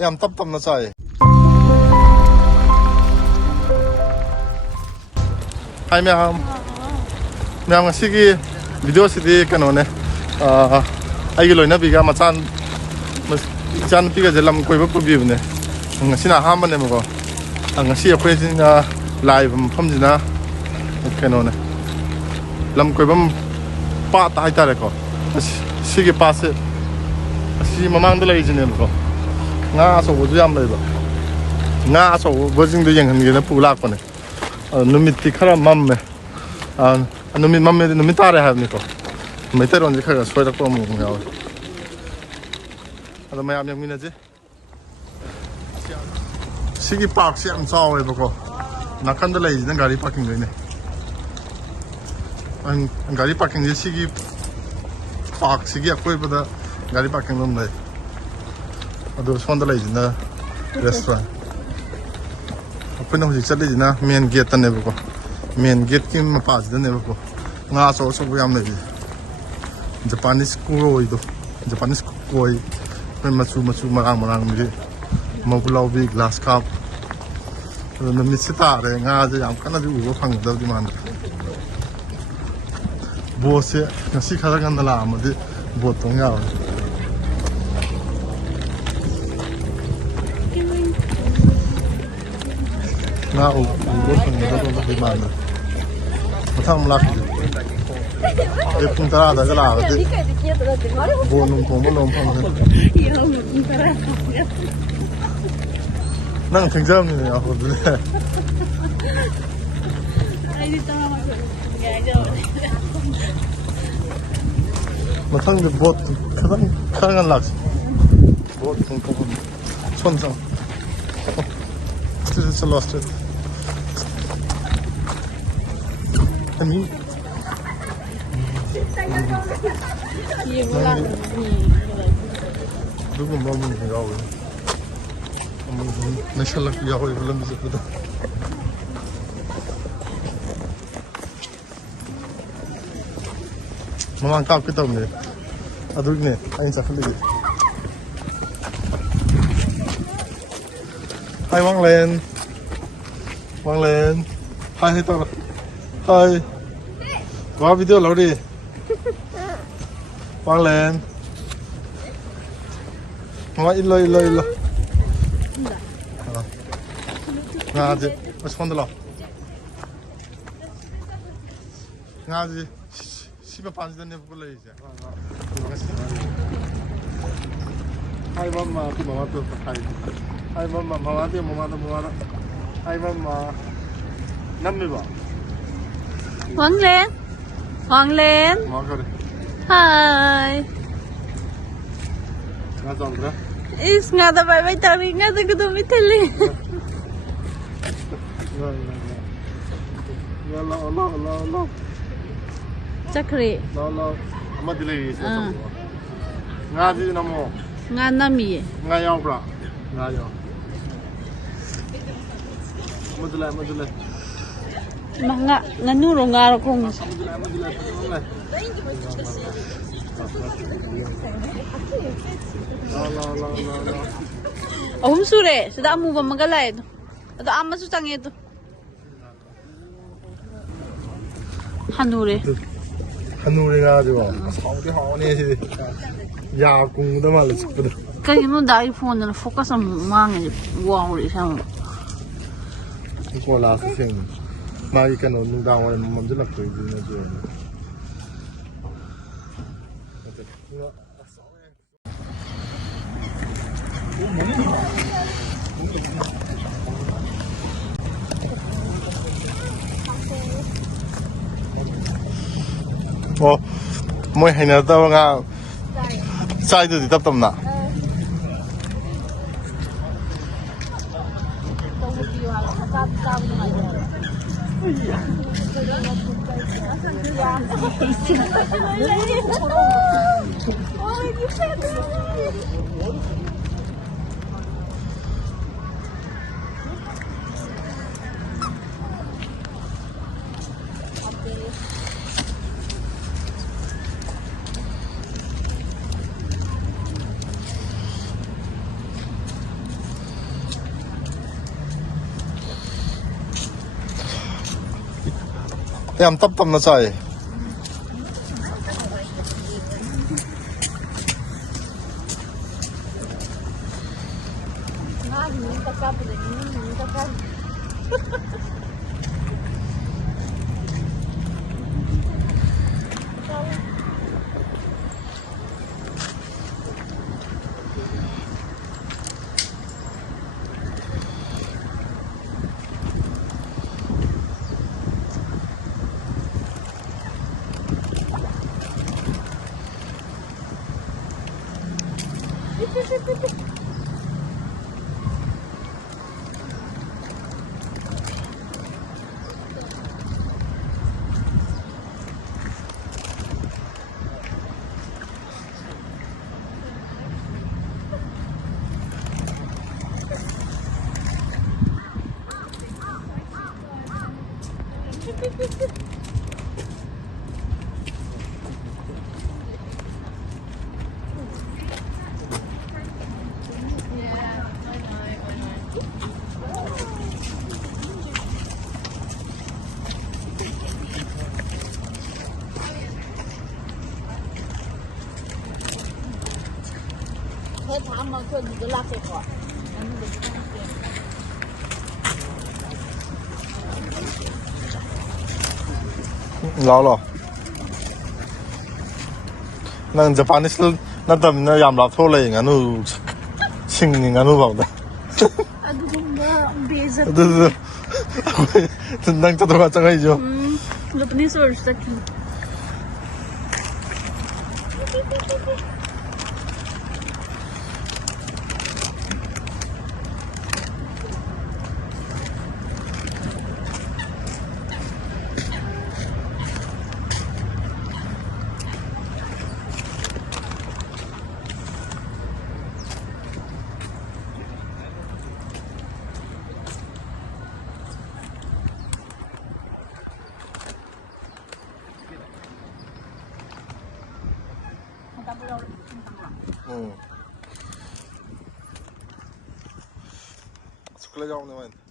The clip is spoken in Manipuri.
yam tap na chai hai me ngasi gi video sidi kano ne ai gi loina biga machan chan piga jelam koi ba pu bi ne ngasi na ha man ne mo ngasi akhoi jina live pham jina kano ne lam koi bam pa ta hai ta re ko sigi pa se si mamang da lai jine ko nga so wo jam lai ba nga so wo jing de yang han gi na pu lak pa ne numit ti khara mam me numit mam me numit ta re ha ni ko MEITEI ron ji khara soi rak pa mu ya ada mayam yang mina je sigi park se am chaw e ba ko nakan da lai jina gari parking le ne an gari parking je sigi park sigi akoi ba da gari parking lom lai adu son da lai jina restaurant apna ho ji chale jina main gate ta ne ba ko main gate ki ma pas da ne ba ko nga so so yam ne Japanese kuroi do Japanese koi pen machu marang mi mabulau bi glass cup na mi sita re nga je yam kana ju go phang da di man bo se ngasi khara gan da la ma di bo tong ya nga o go phang da di man matham lak e pung tara da la de bo num thong bo lom phang nang thing jam ni ya ho de ai di ta ma ga jo mathang de bot kharan lak bot thong thong chon jang this is lost it ani ये बोला दुगुम बम याव नशलक याव इबलम से पता ममान का कितम ने अदुग ने आइन सखली हाय वांगलेन हाय हे तो हाय वा वीडियो लौड़ी Quang lên Mama ilo Nga gì Mas phone lo Nga gì Sipa panj dan ne pula ija Hai mama tu mama tu hai Hai mama tu mama Hai mama Nammi ba Quang lên Mama kare Hai Nga jong ra Is nga da bai tari nga da kudu miteli La Chakri La ama dilai se nga ji namo nga nami nga yaw pra nga yaw madulai nga nuro nga ro kong Ahum sure sudah amu ba magalay ito ato ama su changi ito Hanure nga ji ba saudi haw ne si ya kung da ma le chipda kaya no dai phone na focus ang mangi wow ri sang ko la sa sing mai ka no nung da wa mam ji lak ko ji na ji Moi hay na tao nga sai được thì tập tầm nào ยามตับนะใจเธอถามมาคนจะรักเสียก่อนเราหรอนั่งจะพานิสนั่นแต่เนี่ยยามรับโทษอะไรอย่างนั้นหนูชิงอย่างนั้นหนูบอกนะนั่งจะตัวจังไงจ๊ะลูกนี่สวยสักที Sukle jaune mein.